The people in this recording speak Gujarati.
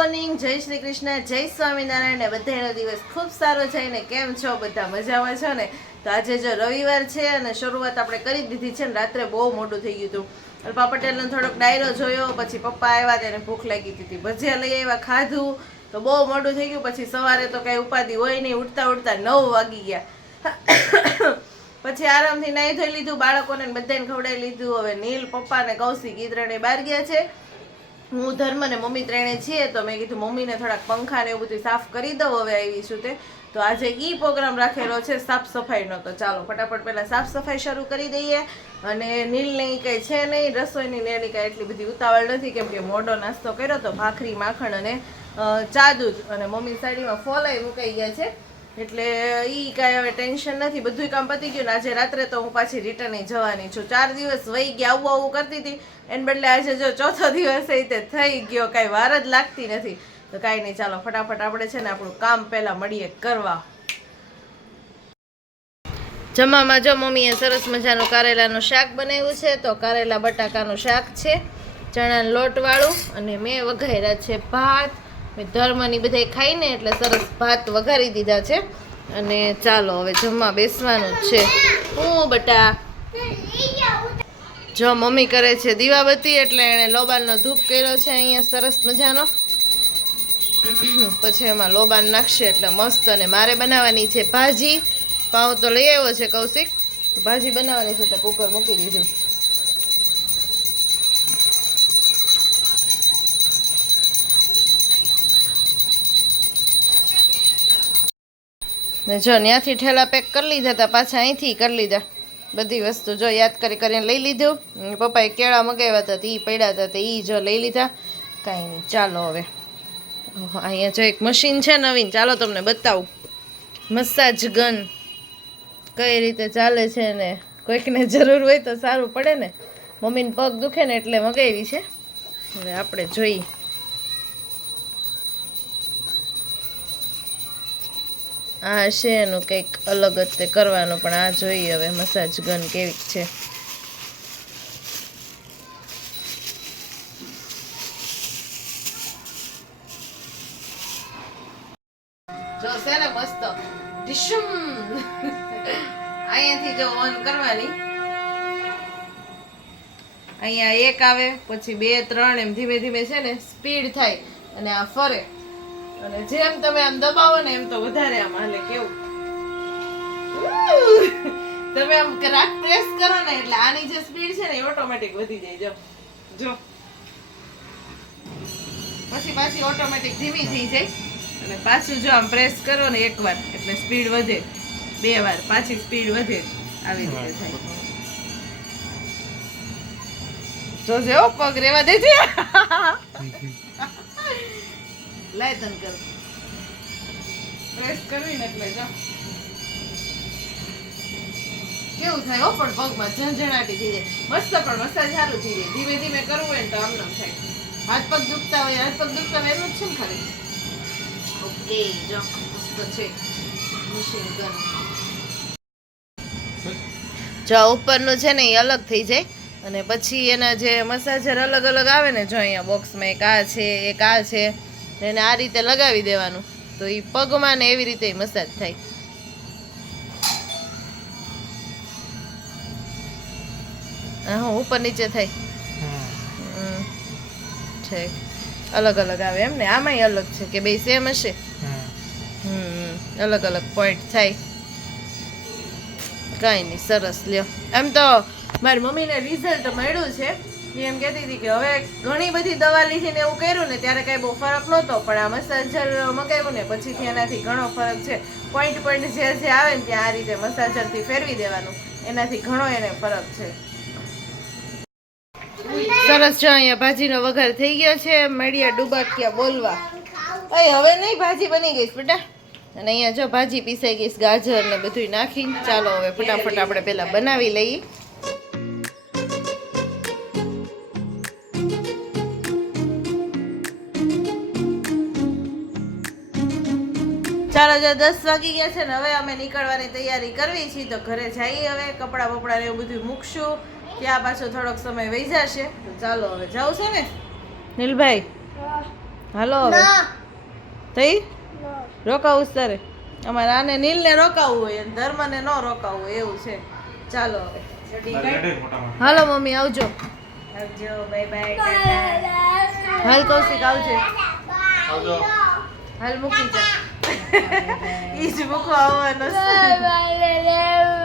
શ્રી કૃષ્ણ, જય સ્વામિનારાયણ ને બધાનો દિવસ ખૂબ સારો છે ને કેમ છો? બધા મજામાં છો ને? તો આજે જો રવિવાર છે અને શરૂઆત આપણે કરી દીધી છે ને રાત્રે બહુ મોટું થઈ ગયું હતું. અલ્પા પટેલનો થોડોક ડાયરો જોયો, પછી પપ્પા આવ્યા તેને ભૂખ લાગી હતી ભજીયા લઈ આવ્યા, ખાધું, તો બહુ મોટું થઈ ગયું. પછી સવારે તો કઈ ઉપાધિ હોય નહીં, ઉઠતા ઉઠતા નવ વાગી ગયા. પછી આરામથી નાહી ધોઈ લીધું, બાળકોને બધાને ખવડાવી લીધું. હવે નીલ પપ્પા ને કૌશિક ઈ ત્રણે બહાર ગયા છે. હું ધર્મ ને મમ્મી ત્રણે છીએ, તો મેં કીધું, મમ્મીને થોડાક પંખા ને એવું બધું સાફ કરી દઉં, હવે આવી છું તે. તો આજે ઈ પ્રોગ્રામ રાખેલો છે, સાફ સફાઈનો. તો ચાલો, ફટાફટ પહેલાં સાફ સફાઈ શરૂ કરી દઈએ. અને નીલને નહીં કંઈ છે નહીં, રસોઈની ને કાંઈ એટલી બધી ઉતાવળ નથી, કેમ કે મોઢો નાસ્તો કર્યો તો ભાખરી, માખણ અને ચા દૂધ અને મમ્મી સાડીમાં ફોલાઈ મુકાઈ ગયા છે. એટલે ઈ કાંઈ હવે ટેન્શન નથી. બધું કામ પતી ગયું ને આજે રાત્રે તો હું પાછી રિટર્ન જવાની છું. ચાર દિવસ વહી ગયા, આવું આવું કરતી હતી. એને બદલે આજે જો ચોથો દિવસ તે થઈ ગયો, કાંઈ વાર જ લાગતી નથી. તો કાંઈ નહીં, ચાલો ફટાફટ આપણે છે ને આપણું કામ પહેલાં મળીએ કરવા. જમવામાં જો મમ્મીએ સરસ મજાનું કારેલાનું શાક બનાવ્યું છે, તો કારેલા બટાકાનું શાક છે, ચણાના લોટવાળું અને મેં વઘાર્યા છે ભાત. ધર્મની બધાય ખાઈને એટલે સરસ ભાત વઘારી દીધા છે. અને ચાલો હવે જમવા બેસવાનું છે. હું બટા. જો મમ્મી કરે છે દીવાબત્તી એટલે એણે લોબાનનો ધૂપ કર્યો છે અહીંયા સરસ મજાનો. પછી એમાં લોબાન નાખશે એટલે મસ્ત અને મારે બનાવવાની છે ભાજી. પાઉં તો લઈ આવ્યો છે કૌશિક. ભાજી બનાવવાની છે એટલે કુકર મૂકી દીધું. ને જો ત્યાંથી ઠેલા પેક કરી લીધા હતા પાછા અહીંથી કરી લીધા. બધી વસ્તુ જો યાદ કરી કરીને લઈ લીધું. પપ્પાએ કેળા મગાવ્યા હતા ઈ પડ્યા હતા તે એ જો લઈ લીધા. કાંઈ નહીં, ચાલો હવે. અહીંયા જો એક મશીન છે નવીન, ચાલો તમને બતાવું. મસાજ ગન કઈ રીતે ચાલે છે ને? કોઈકને જરૂર હોય તો સારું પડે ને? મમ્મીને પગ દુખે ને એટલે મગાવી છે. હવે આપણે જોઈએ. આ હશે એનું કંઈક અલગ જ તે કરવાનું, પણ આ જોઈએ હવે મસાજ ગન કેવીક છે. જો છે ને મસ્ત ડિશુમ અહીંયાથી જો ઓન કરવાની. અહીંયા એક આવે, પછી બે, ત્રણ, એમ ધીમે ધીમે છે ને, સ્પીડ થાય, અને આ ફરે. અને જેમ તમે આમ દબાવો ને એમ તો વધારે આમ હાલે કેવું? તમે આમ ક્રાક પ્રેસ કરો ને એટલે આની જે સ્પીડ છે ને એ ઓટોમેટિક વધી જાય જો. જો. પછી પાછી ઓટોમેટિક ધીમી થઈ જાય. અને પાછું જો આમ પ્રેસ કરો ને એકવાર એટલે સ્પીડ વધે. બે વાર પાછી સ્પીડ વધે. આવી રીતે થાય. જો જેવો પગ રેવા દેજે. લાય તન કર પ્રેસ કરવી ને એટલે જો. કેવું થાય હો પણ પગમાં ઝંઝણાટી થઈ જાય. મસ્ત પણ મસાજ સારું થઈ જાય. ધીમે ધીમે કરવું હોય ને તો આમ નામ થાય. હાથ પગ દુખતા હોય હાથ પગ દુખતા હોય એનું જ છે ને ખાલી? ઓકે જો મસ્ત છે. મશીન ગન જો ઉપરનું છે ને એ અલગ થઈ જાય. અને પછી એના જે મસાજર અલગ અલગ આવે ને જો અહીંયા બોક્સમાં એક આ છે એક આ છે. એને આ રીતે લગાવી દેવાનું. તો એ પગમાં ને એવી રીતે મસાજ થાય. હા ઉપર નીચે થાય. છે. અલગ અલગ આવે એમ ને. આમાંય અલગ છે કે બે સેમ હશે. હમ. અલગ અલગ પોઈન્ટ થાય. કાંઈ નહીં સરસ લ્યો. એમ તો મારી મમ્મીને રિઝલ્ટ મળ્યું છે. એમ કહેતી હતી કે હવે ઘણી બધી દવા લીધી ને એવું કર્યું ને ત્યારે કાંઈ બહુ ફરક નહોતો, પણ આ મસાજર મગાવ્યું ને પછીથી એનાથી ઘણો ફરક છે. પોઈન્ટ પોઈન્ટ જે જે આવે ને ત્યાં આ રીતે મસાજરથી ફેરવી દેવાનું. એનાથી ઘણો એને ફરક છે. સરસ જો અહીંયા ભાજીનો વઘાર થઈ ગયો છે. મળ્યા ડુબાક્યા બોલવા. અય, હવે નહીં ભાજી બની ગઈ છે બેટા. અને અહીંયા જો ભાજી પીસાઈ ગઈ ગાજર ને બધું નાખી ચાલો હવે ફટાફટ આપણે પહેલાં બનાવી લઈએ. ચાલો જો દસ વાગી ગયા છે ને હવે અમે નીકળવાની તૈયારી કરવી છીએ તો ઘરે જઈએ હવે કપડાં બપડાં એવું બધું મૂકશું. ત્યાં પાછો થોડોક સમય વહી જશે. તો ચાલો હવે જવું છે ને. નીલભાઈ હાલો હવે. થઈ રોકાવું તારે? અમારે આને નીલને રોકાવું હોય અને ધર્મને ન રોકાવું હોય એવું છે. ચાલો હવે. હાલો મમ્મી આવજો. આવજો બાય બાય હાલ કૌશિક આવજે. હાલ મૂકી જા. ઈ જ મૂકવા આવવાનો છે